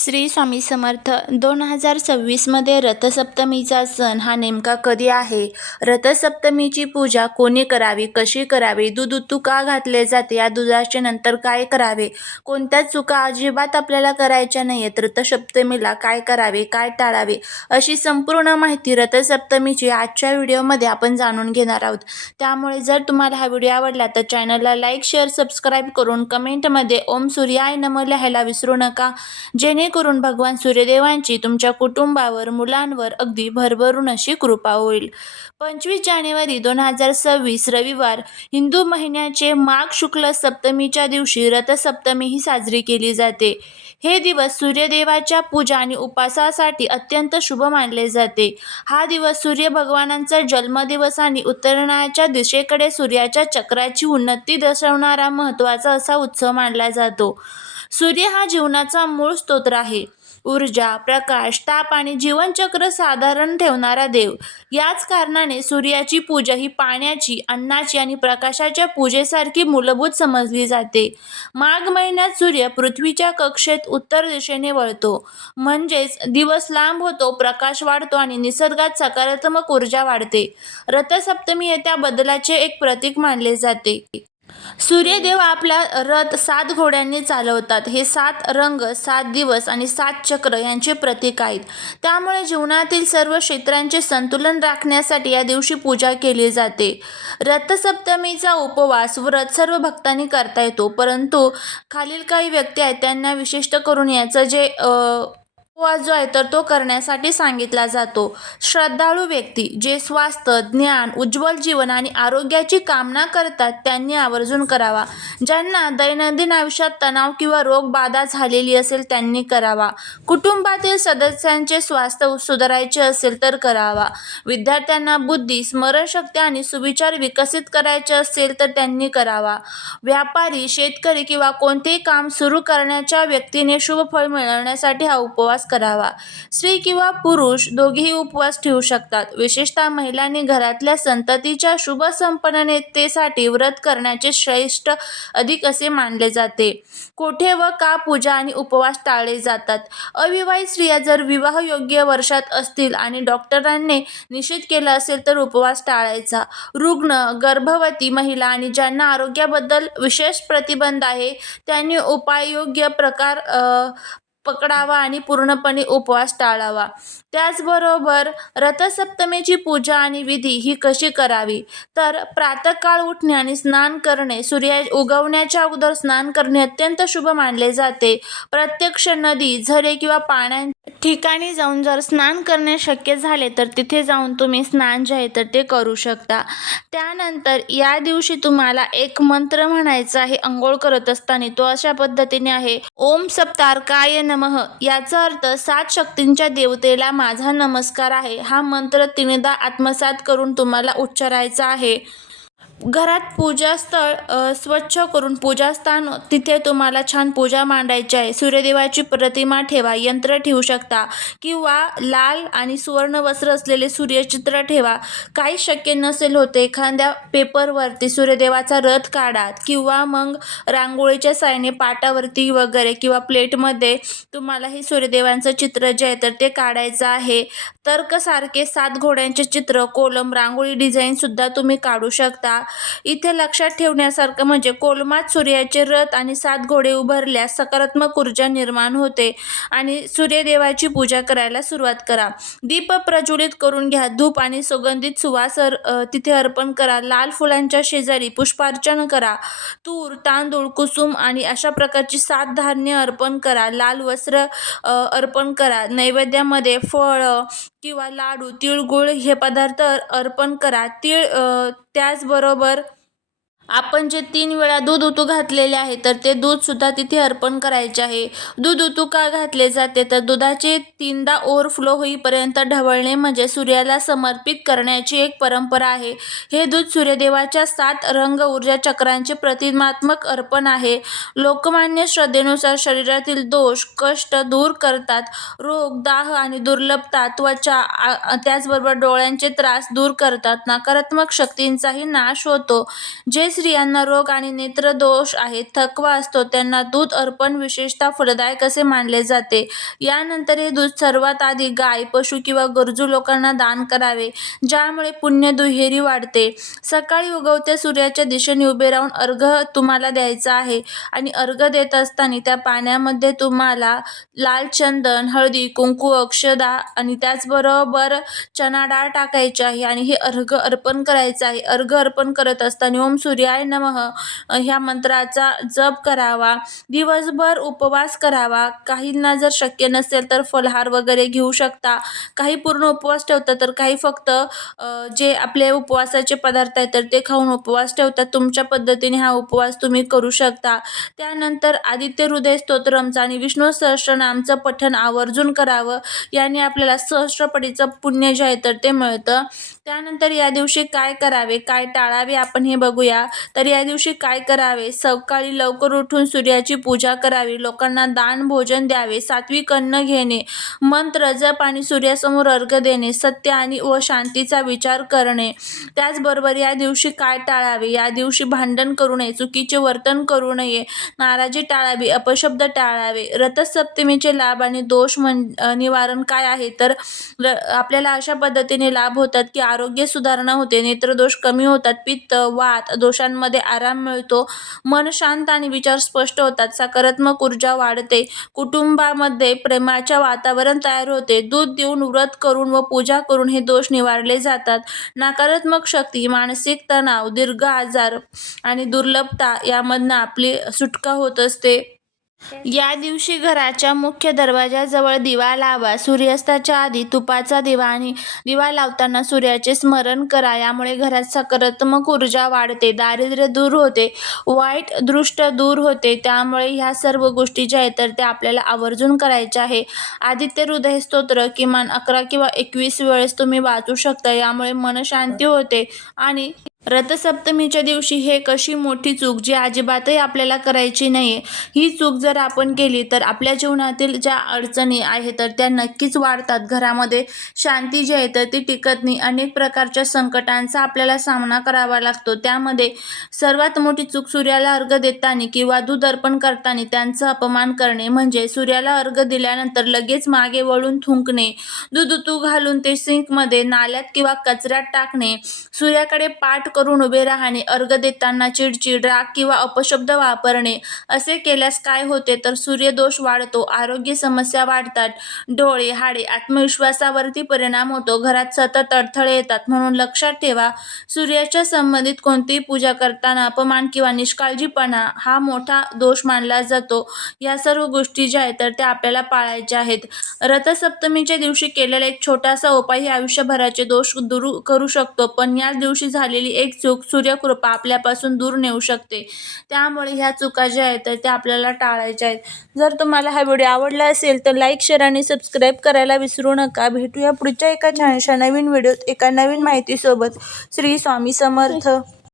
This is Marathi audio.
श्री स्वामी समर्थ. 2026मध्ये रथसप्तमीचा सण हा नेमका कधी आहे? रथसप्तमीची पूजा कोणी करावी, कशी करावी, दूध उतू का घातले जाते, या दुधाचे नंतर काय करावे, कोणत्या चुका अजिबात आपल्याला करायच्या नाहीयेत, रथसप्तमीला काय करावे, काय टाळावे, अशी संपूर्ण माहिती रथसप्तमीची आजच्या व्हिडिओमध्ये आपण जाणून घेणार आहोत. त्यामुळे जर तुम्हाला हा व्हिडिओ आवडला तर चॅनलला लाईक, शेअर, सबस्क्राईब करून कमेंटमध्ये ओम सूर्याय नमः लिहायला विसरू नका, जेणेकरून भगवान सूर्यदेवांची तुमच्या कुटुंबावर, मुलांवर अगदी भरभरून अशी कृपा होईल. 25 जानेवारी 2026 रविवार हिंदू महिन्याचे माघ शुक्ल सप्तमीच्या दिवशी रथसप्तमी ही साजरी केली जाते. हे दिवस सूर्यदेवाच्या पूजा आणि उपासासाठी अत्यंत शुभ मानले जाते. हा दिवस सूर्य भगवानांचा जन्मदिवस आणि उत्तरायणाच्या दिशेकडे सूर्याच्या चक्राची उन्नती दर्शवणारा महत्त्वाचा असा उत्सव मानला जातो. सूर्य हा जीवनाचा मूळ स्तोत्र आहे. ऊर्जा, प्रकाश, ताप आणि जीवनचक्र साधारण ठेवणारा देव. याच कारणाने सूर्याची पूजा ही पाण्याची, अन्नाची आणि प्रकाशाच्या पूजेसारखी मूलभूत समजली जाते. माघ महिन्यात सूर्य पृथ्वीच्या कक्षेत उत्तर दिशेने वळतो, म्हणजेच दिवस लांब होतो, प्रकाश वाढतो आणि निसर्गात सकारात्मक ऊर्जा वाढते. रथसप्तमी हे त्या बदलाचे एक प्रतीक मानले जाते. सूर्यदेव आपला रथ 7 घोड्यांनी चालवतात. हे 7 रंग, 7 दिवस आणि 7 चक्र यांचे प्रतीक आहेत. त्यामुळे जीवनातील सर्व क्षेत्रांचे संतुलन राखण्यासाठी या दिवशी पूजा केली जाते. रथसप्तमीचा उपवास, व्रत सर्व भक्तांनी करता येतो, परंतु खालील काही व्यक्ती आहेत त्यांना विशिष्ट करून याचं जे उपवास जो आहे तर तो करण्यासाठी सांगितला जातो. श्रद्धाळू व्यक्ती जे स्वास्थ्य, ज्ञान, उज्ज्वल जीवन आणि आरोग्याची कामना करतात त्यांनी आवर्जून करावा. ज्यांना दैनंदिन आयुष्यात तणाव किंवा रोगबाधा झालेली असेल त्यांनी करावा. कुटुंबातील सदस्यांचे स्वास्थ्य सुधारायचे असेल तर करावा. विद्यार्थ्यांना बुद्धी, स्मरणशक्ती आणि सुविचार विकसित करायचे असेल तर त्यांनी करावा. व्यापारी, शेतकरी किंवा कोणतेही काम सुरू करण्याच्या व्यक्तीने शुभ फळ मिळवण्यासाठी हा उपवास करावा. स्त्री किंवा पुरुष दोघेही उपवास ठेवू शकतात. विशेषतः महिलांनी घरातल्या संततीच्या शुभ संपन्नतेसाठी व्रत करण्याचे श्रेष्ठ अधिक असे मानले जाते. कोठे व का पूजा आणि उपवास टाळले जातात? अविवाहित स्त्रिया जर विवाहयोग्य वर्षात असतील आणि डॉक्टरांनी निषेध केला असेल तर उपवास टाळायचा. रुग्ण, गर्भवती महिला आणि ज्यांना आरोग्याबद्दल विशेष प्रतिबंध आहे त्यांनी उपाययोग्य प्रकार पकडावा आणि पूर्णपणे उपवास टाळावा. त्याचबरोबर रथसप्तमीची पूजा आणि विधी ही कशी करावी? तर प्रातःकाळ उठणे आणि स्नान करणे, सूर्य उगवण्याच्या अगोदर स्नान करणे अत्यंत शुभ मानले जाते. प्रत्यक्ष नदी, झरे किंवा पाण्याच्या ठिकाणी जाऊन जर स्नान करणे शक्य झाले तर तिथे जाऊन तुम्ही स्नान जे आहे तर ते करू शकता. त्यानंतर या दिवशी तुम्हाला एक मंत्र म्हणायचा आहे अंघोळ करत असताना. तो अशा पद्धतीने आहे: ओम सप्तार्काय नमः. याचा अर्थ 7 शक्तींच्या देवतेला माझा नमस्कार आहे. हा मंत्र 3दा आत्मसात करून तुम्हाला उच्चारायचा आहे. घरात पूजास्थळ स्वच्छ करून पूजास्थान तिथे तुम्हाला छान पूजा मांडायची आहे. सूर्यदेवाची प्रतिमा ठेवा, यंत्र ठेवू शकता किंवा लाल आणि सुवर्ण वस्त्र असलेले सूर्यचित्र ठेवा. काही शक्य नसेल होते एखाद्या पेपरवरती सूर्यदेवाचा रथ काढा किंवा मग रांगोळीच्या साहाय्याने पाटावरती वगैरे किंवा प्लेटमध्ये तुम्हाला हे सूर्यदेवांचं चित्र जे आहे तर ते काढायचं आहे. तर्कसारखे 7 घोड्यांचे चित्र, कोलम, रांगोळी डिझाईन सुद्धा तुम्ही काढू शकता. इथे लक्षात ठेवण्यासारखं म्हणजे कोलमात सूर्याचे रथ आणि 7 घोडे उभारल्यास सकारात्मक ऊर्जा निर्माण होते आणि सूर्यदेवाची पूजा करायला सुरुवात करा. दीप प्रज्वलित करून घ्या. धूप आणि सुगंधित सुवास तिथे अर्पण करा. लाल फुलांच्या शेजारी पुष्पार्चन करा. तूर, तांदूळ, कुसुम आणि अशा प्रकारची 7 धान्य अर्पण करा. लाल वस्त्र अर्पण करा. नैवेद्यामध्ये फळ किंवा लाडू, तिळगुळ हे पदार्थ अर्पण करा. त्याचबरोबर आपण जे 3 वेळा दूध उतू घातलेले आहे तर ते दूध सुद्धा तिथे अर्पण करायचे आहे. दूध उतू का घातले जाते तर दुधाचे 3दा ओव्हरफ्लो होईपर्यंत ढवळणे म्हणजे सूर्याला समर्पित करण्याची एक परंपरा आहे. हे दूध सूर्यदेवाच्या 7 रंग ऊर्जा चक्रांचे प्रतिमात्मक अर्पण आहे. लोकमान्य श्रद्धेनुसार शरीरातील दोष, कष्ट दूर करतात. रोग, दाह आणि दुर्लभता, त्वचा, त्याचबरोबर डोळ्यांचे त्रास दूर करतात. नकारात्मक शक्तींचाही नाश होतो. जे स्त्रियांना रोग आणि नेत्रदोष आहे, थकवा असतो त्यांना दूध अर्पण विशेषतः फलदायक असे मानले जाते. यानंतर हे दूध सर्वात आधी गाय, पशु किंवा गरजू लोकांना दान करावे, ज्यामुळे पुण्य दुहेरी वाढते. सकाळी उगवत्या सूर्याच्या दिशेने उभे राहून अर्घ्य तुम्हाला द्यायचा आहे आणि अर्घ्य देत असताना त्या पाण्यामध्ये तुम्हाला लाल चंदन, हळदी, कुंकू, अक्षदा आणि त्याचबरोबर चणा डाळ टाकायची आहे आणि हे अर्घ्य अर्पण करायचं आहे. अर्घ्य अर्पण करत असताना ओम सूर्याय नमः ह्या मंत्राचा जप करावा. दिवसभर उपवास करावा. काहींना जर शक्य नसेल तर फलाहार वगैरे घेऊ शकता. काही पूर्ण उपवास ठेवतात तर काही फक्त जे आपले उपवासाचे पदार्थ आहेत तर ते खाऊन उपवास ठेवतात. तुमच्या पद्धतीने हा उपवास तुम्ही करू शकता. त्यानंतर आदित्य हृदय स्तोत्रमचं आणि विष्णू सहस्त्रनामचं पठण आवर्जून करावं. याने आपल्याला सहस्त्रपटीचं पुण्य जे आहे तर ते मिळतं. त्यानंतर या दिवशी काय करावे, काय टाळावे आपण हे बघूया. तर या दिवशी काय करावे, सकाळी लवकर उठून सूर्याची पूजा करावी, लोकांना दान भोजन द्यावे, सात्विक अन्न घेणे, मंत्र जप आणि सूर्यासमोर अर्घ्य देणे, सत्य आणि व शांतीचा विचार करणे. त्याचबरोबर या दिवशी काय टाळावे, या दिवशी भांडण करू नये, चुकीचे वर्तन करू नये, नाराजी टाळावी, अपशब्द टाळावे. रथसप्तमीचे लाभ आणि दोष निवारण काय आहे तर आपल्याला अशा पद्धतीने लाभ होतात की आरोग्य सुधारणा होते, नेत्रदोष कमी होतात, पित्त वात दोषांमध्ये आराम मिळतो, मन शांत आणि विचार स्पष्ट होतात, सकारात्मक ऊर्जा वाढते, कुटुंबामध्ये प्रेमाचे वातावरण तयार होते, दूध देऊन व्रत करून व पूजा करून हे दोष निवारले जातात. नकारात्मक शक्ती, मानसिक तणाव, दीर्घ आजार आणि दुर्लभता यामधनं आपली सुटका होत असते. या दिवशी घराच्या मुख्य दरवाजाजवळ दिवा लावा. सूर्यास्ताच्या आधी तुपाचा दिवा आणि दिवा लावताना सूर्याचे स्मरण करा. यामुळे घरात सकारात्मक ऊर्जा वाढते, दारिद्र्य दूर होते, वाईट दृष्ट दूर होते. त्यामुळे ह्या सर्व गोष्टी ज्या आहेत तर त्या आपल्याला आवर्जून करायच्या आहे. आदित्य हृदय स्तोत्र किमान 11 किंवा 21 वेळेस तुम्ही वाचू शकता. यामुळे मनशांती होते. आणि रथसप्तमीच्या दिवशी हे कशी मोठी चूक जी अजिबातही आपल्याला करायची नाही. ही चूक जर आपण केली तर आपल्या जीवनातील ज्या अडचणी आहेत तर त्या नक्कीच वाढतात. घरामध्ये शांती जी आहे तर ती टिकत नाही. अनेक प्रकारच्या संकटांचा आपल्याला सामना करावा लागतो. त्यामध्ये सर्वात मोठी चूक सूर्याला अर्घ्य देताना किंवा दूध अर्पण करताना त्यांचा अपमान करणे, म्हणजे सूर्याला अर्घ्य दिल्यानंतर लगेच मागे वळून थुंकणे, दूध उतू घालून ते सिंकमध्ये, नाल्यात किंवा कचऱ्यात टाकणे, सूर्याकडे पाठ करून उभे राहणे, अर्घ्य देताना चिडचिड, राग किंवा अपशब्द वापरणे. असे केल्यास काय होते तर सूर्यदोष वाढतो, आरोग्य समस्या वाढतात, डोळे, हाडे, आत्मविश्वासावरती परिणाम होतो, घरात सतत अडथळे येतात. म्हणून लक्षात ठेवा, सूर्याच्या संबंधित कोणतीही पूजा करताना अपमान किंवा निष्काळजीपणा हा मोठा दोष मानला जातो. या सर्व गोष्टी ज्या आहेत तर त्या आपल्याला पाळायच्या आहेत. रथसप्तमीच्या दिवशी केलेला एक छोटासा उपाय आयुष्यभराचे दोष दूर करू शकतो. पण याच दिवशी झालेली एक चूक सूर्यकृपा आपल्यापासून दूर नेऊ शकते. त्यामुळे ह्या चुका ज्या आहेत तर त्या आपल्याला टाळायच्या आहेत. जर तुम्हाला हा व्हिडिओ आवडला असेल तर लाईक, शेअर आणि सबस्क्राईब करायला विसरू नका. भेटूया पुढच्या एका छानशा नवीन व्हिडिओत एका नवीन माहितीसोबत. श्री स्वामी समर्थ.